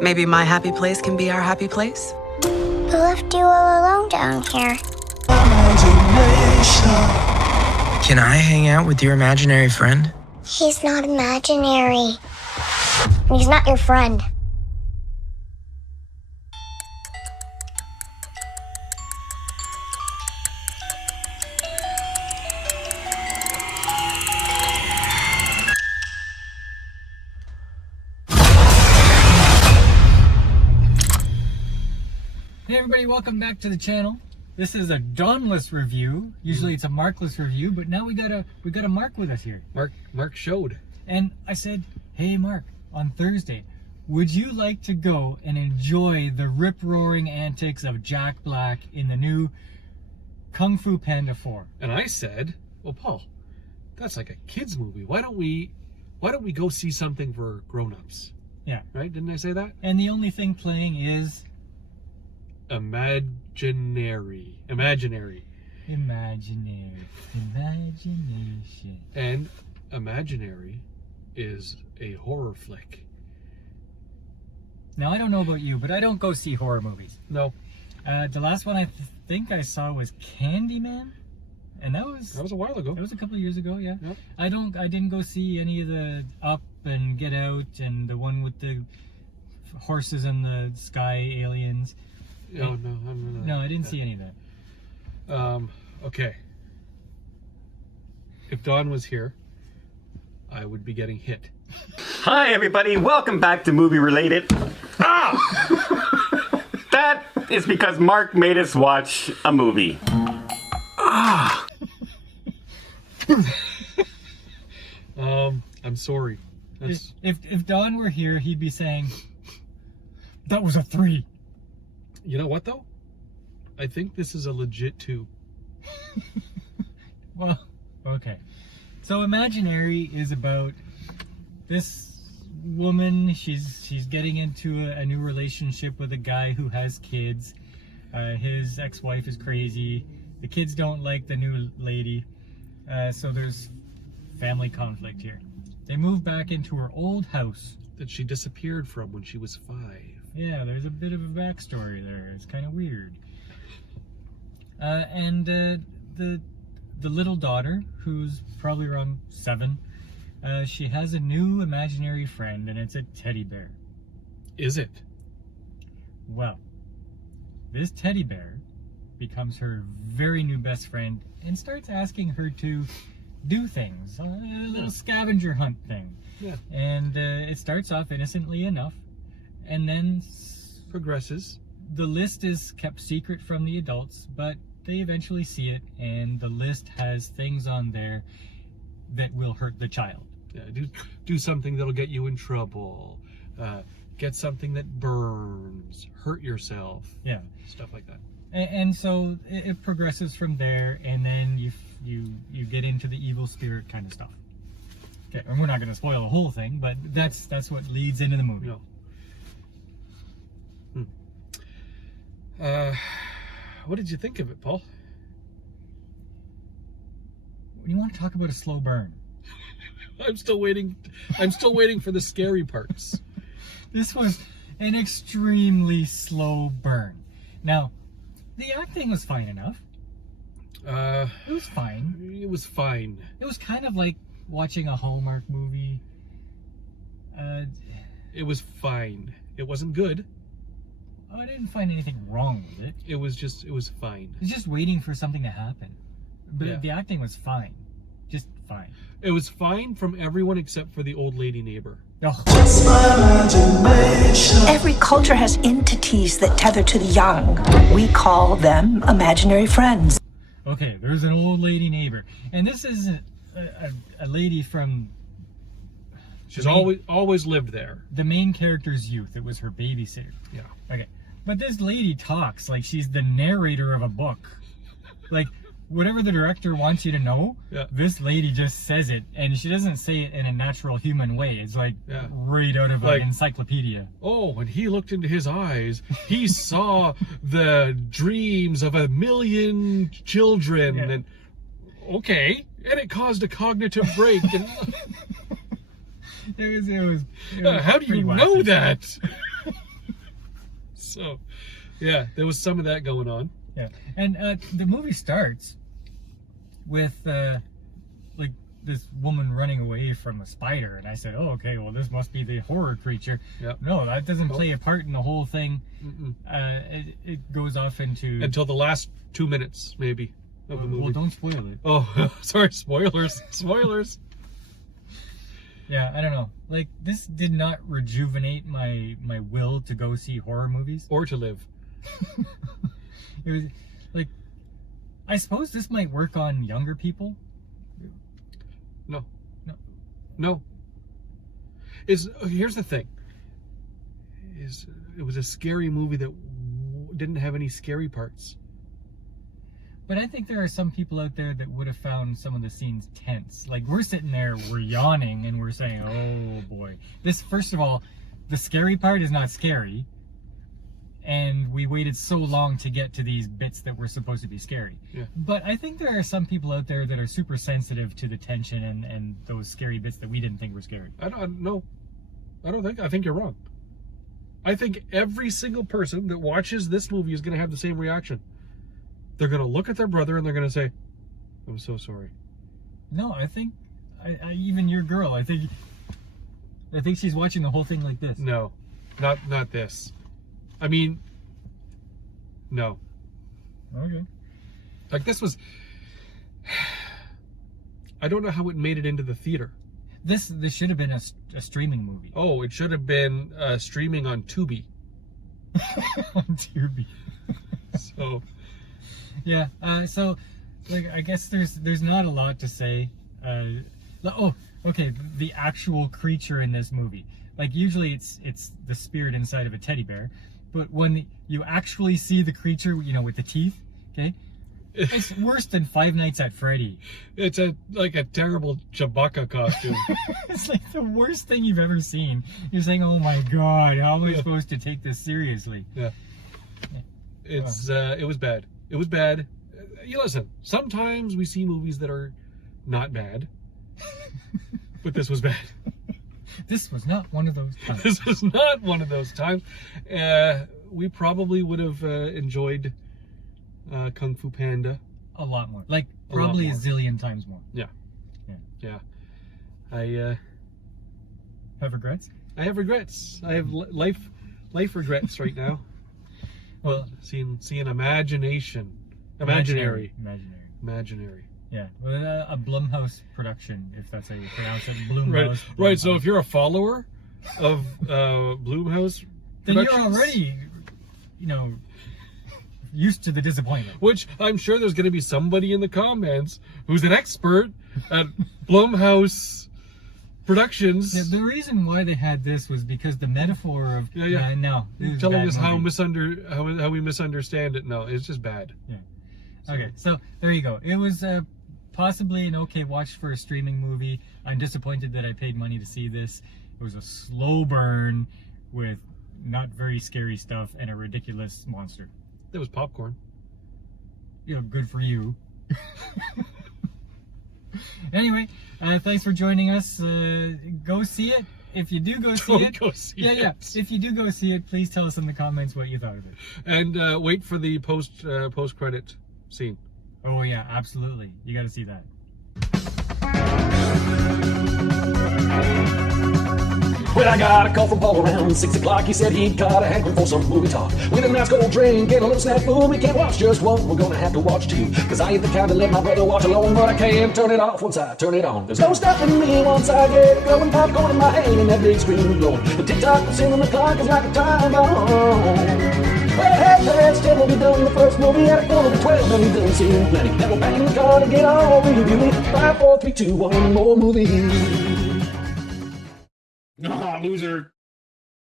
Maybe my happy place can be our happy place? Who left you all alone down here? Can I hang out with your imaginary friend? He's not imaginary. He's not your friend. Hey everybody, welcome back to the channel. This is a Dawnless review. Usually it's a Markless review, but now we got a Mark with us here. Mark showed. And I said, hey Mark, on Thursday, would you like to go and enjoy the rip-roaring antics of Jack Black in the new Kung Fu Panda 4? And I said, well, Paul, that's like a kid's movie. Why don't we go see something for grown-ups? Yeah. Right? Didn't I say that? And the only thing playing is Imaginary. Imagination. And Imaginary is a horror flick. Now, I don't know about you, but I don't go see horror movies. No. The last one I think I saw was Candyman, and that was a while ago. That was a couple of years ago, yeah. Yep. I didn't go see any of the Up and Get Out and the one with the horses in the sky aliens. No, I didn't see any of that. Okay. If Dawn was here, I would be getting hit. Hi everybody, welcome back to Movie Related. That is because Mark made us watch a movie. I'm sorry. If Don were here, he'd be saying, that was a 3. You know what though? I think this is a legit 2. Well, okay. So Imaginary is about this woman. She's getting into a new relationship with a guy who has kids. His ex-wife is crazy. The kids don't like the new lady. So there's family conflict here. They move back into her old house that she disappeared from when she was 5. Yeah, there's a bit of a backstory there. It's kind of weird. And the little daughter, who's probably around 7, she has a new imaginary friend, and it's a teddy bear. Is it? Well, this teddy bear becomes her very new best friend and starts asking her to do things, a little scavenger hunt thing. Yeah. And it starts off innocently enough, and then progresses. The list is kept secret from the adults, but they eventually see it, and the list has things on there that will hurt the child. Yeah, do something that'll get you in trouble. Get something that burns. Hurt yourself. Yeah, stuff like that. And so it progresses from there, and then you get into the evil spirit kind of stuff. Okay, and we're not going to spoil the whole thing, but that's what leads into the movie. No. What did you think of it, Paul? You want to talk about a slow burn? I'm still waiting for the scary parts. This was an extremely slow burn. Now, the acting was fine enough. It was fine. It was fine. It was kind of like watching a Hallmark movie. It was fine. It wasn't good. I didn't find anything wrong with it. It was fine. It's just waiting for something to happen. But yeah. The acting was fine. Just fine. It was fine from everyone except for the old lady neighbor. Oh. Every culture has entities that tether to the young. We call them imaginary friends. Okay, there's an old lady neighbor. And this is a lady from... She's always lived there. The main character's youth. It was her babysitter. Yeah. Okay. But this lady talks like she's the narrator of a book. Like, whatever the director wants you to know, this lady just says it, and she doesn't say it in a natural human way. It's like right out of an encyclopedia. Oh, when he looked into his eyes, he saw the dreams of 1,000,000 children. And okay, and it caused a cognitive break. And it was how do you know that? So, yeah, there was some of that going on. Yeah, and the movie starts with like this woman running away from a spider, and I said, "Oh, okay, well, this must be the horror creature." Yep. No, that doesn't play a part in the whole thing. It goes off into Until the last 2 minutes, maybe, of the movie. Well, don't spoil it. Oh, sorry, spoilers. Spoilers. Yeah, I don't know. Like, this did not rejuvenate my will to go see horror movies. Or to live. It was like, I suppose this might work on younger people. No. No. No. Here's the thing. It was a scary movie that didn't have any scary parts. But I think there are some people out there that would have found some of the scenes tense. Like, we're sitting there, we're yawning, and we're saying, oh boy. This, first of all, the scary part is not scary. And we waited so long to get to these bits that were supposed to be scary. Yeah. But I think there are some people out there that are super sensitive to the tension and those scary bits that we didn't think were scary. I think you're wrong. I think every single person that watches this movie is going to have the same reaction. They're going to look at their brother and they're going to say, I'm so sorry. No, I think, even your girl, I think she's watching the whole thing like this. No, not this. I mean, no. Okay. Like, this was, I don't know how it made it into the theater. This should have been a streaming movie. Oh, it should have been streaming on Tubi. On Tubi. So, yeah. So, like, I guess there's not a lot to say. Oh, okay. The actual creature in this movie. Like, usually it's the spirit inside of a teddy bear, but when you actually see the creature, you know, with the teeth, okay, it's worse than Five Nights at Freddy. it's like a terrible Chewbacca costume. It's like the worst thing you've ever seen. You're saying, oh my god, how am I supposed to take this seriously? Yeah. It was bad. It was bad. You listen, sometimes we see movies that are not bad, but this was bad. This was not one of those times. This was not one of those times. We probably would have enjoyed Kung Fu Panda. A lot more. Like, probably a more. zillion times more. Yeah. Yeah. I Have regrets? I have regrets. I have life regrets right now. Well, Seeing Imaginary. Yeah. Well, a Blumhouse production, if that's how you pronounce it. Blumhouse. Right. So if you're a follower of Blumhouse, then you're Productions, already, you know, used to the disappointment. which I'm sure there's going to be somebody in the comments who's an expert at Blumhouse Productions. Yeah, the reason why they had this was because the metaphor of no, it was telling bad us how movie. how we misunderstand it. No, it's just bad. Yeah. Okay, so there you go. It was possibly an okay watch for a streaming movie. I'm disappointed that I paid money to see this. It was a slow burn with not very scary stuff and a ridiculous monster. It was popcorn. You know, good for you. Anyway, thanks for joining us. Go see it. If you do go see it, Go see yeah. it. If you do go see it, please tell us in the comments what you thought of it. And wait for the post credit scene. Oh yeah, absolutely. You got to see that. Well, I got a call from Paul around 6 o'clock. He said he got a hankering for some movie talk. With a nice cold drink and a little snack food. We can't watch just one, we're gonna have to watch two. Cause I ain't the kind to let my brother watch alone. But I can't turn it off once I turn it on. There's no stopping me once I get it going. Popcorn in my hand and that big screen blowing. The tick-tock singing the clock is like a time bomb. Well, half-past 10 will be done the first movie. At a quarter to 12, then we done seen plenty. Then we'll bang the car to get all really beauty. 5, 4, 3, 2, 1 more movie. Loser.